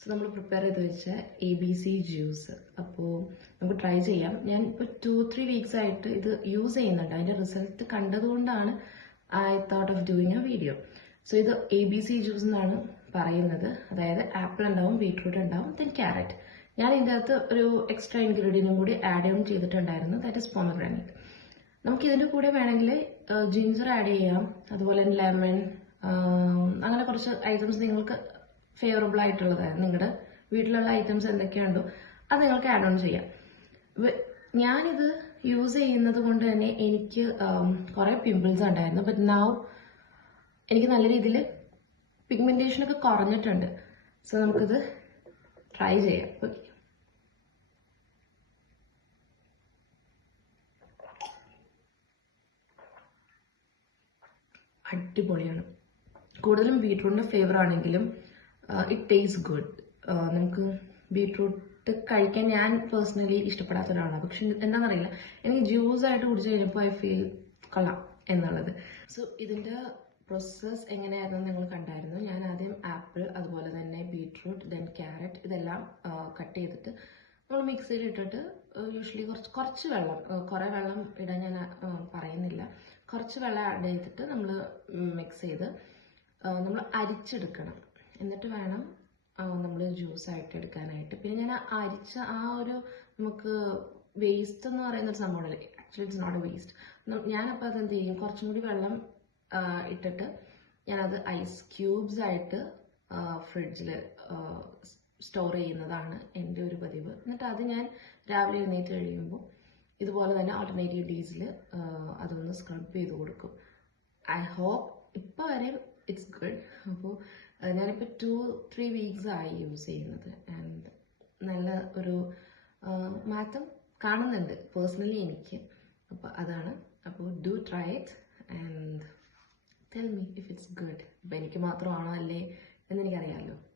So നമ്മൾ prepare ചെയ്ത് വെച്ച ABC ജ്യൂസ്. അപ്പോൾ നമുക്ക് ട്രൈ ചെയ്യാം. ഞാൻ ഇപ്പോൾ 2-3 വീക്സ് ആയിട്ട് ഇത് യൂസ് ചെയ്യുന്നുണ്ട്. അതിൻ്റെ റിസൾട്ട് കണ്ടതുകൊണ്ടാണ് I thought of doing a video. So ഇത് ABC ജ്യൂസ് എന്നാണ് പറയുന്നത്. അതായത് ആപ്പിൾ ഉണ്ടാവും, ബീട്രൂട്ട് ഉണ്ടാവും, ദെൻ ക്യാരറ്റ്. ഞാൻ ഇതിൻ്റെ അകത്ത് ഒരു എക്സ്ട്രാ ഇൻഗ്രീഡിയൻറ്റും കൂടി ആഡ് ഓൺ ചെയ്തിട്ടുണ്ടായിരുന്നു, ദാറ്റ് ഇസ് പൊമഗ്രാനൈറ്റ്. നമുക്ക് ഇതിൻ്റെ കൂടെ വേണമെങ്കിൽ ജിഞ്ചർ ആഡ് ചെയ്യാം, അതുപോലെ തന്നെ ലെമൺ, അങ്ങനെ കുറച്ച് ഐറ്റംസ് നിങ്ങൾക്ക് ഫേവറബിൾ ആയിട്ടുള്ളതായിരുന്നു. നിങ്ങളുടെ വീട്ടിലുള്ള ഐറ്റംസ് എന്തൊക്കെയുണ്ടോ അത് നിങ്ങൾക്ക് ആഡ് ഓൺ ചെയ്യാം. ഞാനിത് യൂസ് ചെയ്യുന്നത് കൊണ്ട് തന്നെ എനിക്ക് കുറേ പിമ്പിൾസ് ഉണ്ടായിരുന്നു. ബട്ട് നൗ എനിക്ക് നല്ല രീതിയിൽ പിഗ്മെന്റേഷനൊക്കെ കുറഞ്ഞിട്ടുണ്ട്. സോ നമുക്കിത് ട്രൈ ചെയ്യാം. ഓക്കെ, അടിപൊളിയാണ്. കൂടുതലും ബീട്രൂട്ടിൻ്റെ ഫ്ലേവർ ആണെങ്കിലും ഇറ്റ് ടേസ്റ്റ് ഗുഡ്. നമുക്ക് ബീട്രൂട്ട് കഴിക്കാൻ ഞാൻ പേഴ്സണലി ഇഷ്ടപ്പെടാത്ത ഒരാളാണ്. പക്ഷെ എന്താണെന്നറിയില്ല, എനിക്ക് ജ്യൂസ് ആയിട്ട് കുടിച്ച് കഴിഞ്ഞപ്പോൾ ഐ ഫീൽ കൊള്ളാം എന്നുള്ളത്. സോ ഇതിൻ്റെ പ്രോസസ്സ് എങ്ങനെയായിരുന്നു നിങ്ങൾ കണ്ടായിരുന്നു. ഞാൻ ആദ്യം ആപ്പിൾ, അതുപോലെ തന്നെ ബീട്രൂട്ട്, ദെൻ ക്യാരറ്റ് ഇതെല്ലാം കട്ട് ചെയ്തിട്ട് നമ്മൾ മിക്സിയിൽ ഇട്ടിട്ട് യൂഷ്വലി കുറച്ച് വെള്ളം, കുറേ വെള്ളം ഇടാൻ ഞാൻ പറയുന്നില്ല, കുറച്ച് വെള്ളം ആഡ് ചെയ്തിട്ട് നമ്മൾ മിക്സ് ചെയ്ത് നമ്മൾ അരിച്ചെടുക്കണം. എന്നിട്ട് വേണം നമ്മൾ ജ്യൂസായിട്ട് എടുക്കാനായിട്ട്. പിന്നെ ഞാൻ അരിച്ച ആ ഒരു നമുക്ക് വേസ്റ്റ് എന്ന് പറയുന്ന ഒരു സംഭവമല്ലേ, actually it's not a waste. ഞാനപ്പോൾ അതെന്ത് ചെയ്യും, കുറച്ചും കൂടി വെള്ളം ഇട്ടിട്ട് ഞാനത് ഐസ് ക്യൂബ്സ് ആയിട്ട് ഫ്രിഡ്ജിൽ സ്റ്റോർ ചെയ്യുന്നതാണ് എൻ്റെ ഒരു പതിവ്. എന്നിട്ട് അത് ഞാൻ രാവിലെ എഴുന്നേറ്റ് കഴിയുമ്പോൾ ഇതുപോലെ തന്നെ ആൾട്ടർനേറ്റീവ് ഡേയ്സിൽ അതൊന്ന് സ്ക്രബ് ചെയ്ത് കൊടുക്കും. ഐ ഹോപ്പ് ഇപ്പോൾ വരെ ഇറ്റ്സ് ഗുഡ്. അപ്പോൾ ഞാനിപ്പോൾ 2-3 വീക്സ് ആയി യൂസ് ചെയ്യുന്നത്. ആൻഡ് നല്ല ഒരു മാറ്റം കാണുന്നുണ്ട് പേഴ്സണലി എനിക്ക്. അപ്പോൾ അതാണ്. അപ്പോൾ do try it and tell me if it's good. ഇപ്പം എനിക്ക് മാത്രമാണോ അല്ലേ എന്നെനിക്കറിയാമല്ലോ.